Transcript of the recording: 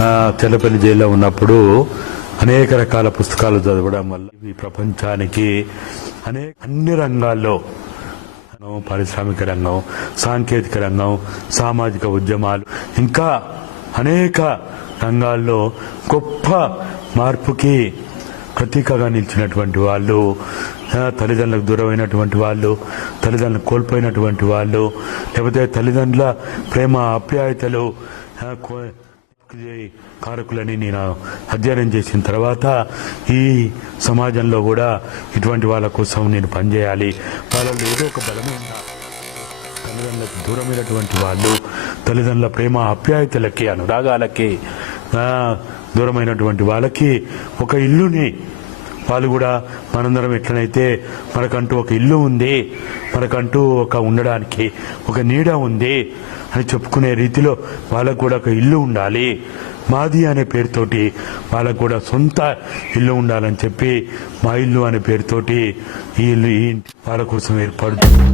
ఆ, తెల్లపల్లి జైల్లో ఉన్నప్పుడు అనేక రకాల పుస్తకాలు చదవడం వల్ల ఈ ప్రపంచానికి అనేక అన్ని రంగాల్లో పారిశ్రామిక రంగం సాంకేతిక రంగం సామాజిక ఉద్యమాలు ఇంకా అనేక రంగాల్లో గొప్ప మార్పుకి ప్రతీకగా నిలిచినటువంటి వాళ్ళు తల్లిదండ్రులకు దూరమైనటువంటి వాళ్ళు తల్లిదండ్రులు కోల్పోయినటువంటి వాళ్ళు లేకపోతే తల్లిదండ్రుల ప్రేమ ఆప్యాయతలు కారకులని నేను అధ్యయనం చేసిన తర్వాత ఈ సమాజంలో కూడా ఇటువంటి వాళ్ళ కోసం నేను పనిచేయాలి. వాళ్ళలో ఏదో ఒక బలమైన తల్లిదండ్రులకు దూరమైనటువంటి వాళ్ళు తల్లిదండ్రుల ప్రేమ ఆప్యాయతలకి అనురాగాలకి దూరమైనటువంటి వాళ్ళకి ఒక ఇల్లుని వాళ్ళు కూడా మనందరం ఎట్లనైతే మనకంటూ ఒక ఇల్లు ఉంది మనకంటూ ఒక ఉండడానికి ఒక నీడ ఉంది అని చెప్పుకునే రీతిలో వాళ్ళకు కూడా ఒక ఇల్లు ఉండాలి. మాది అనే పేరుతోటి వాళ్ళకు కూడా సొంత ఇల్లు ఉండాలని చెప్పి మా ఇల్లు అనే పేరుతోటి ఈ ఇల్లు ఈ ఇంటి వాళ్ళ కోసం ఏర్పడుతుంది.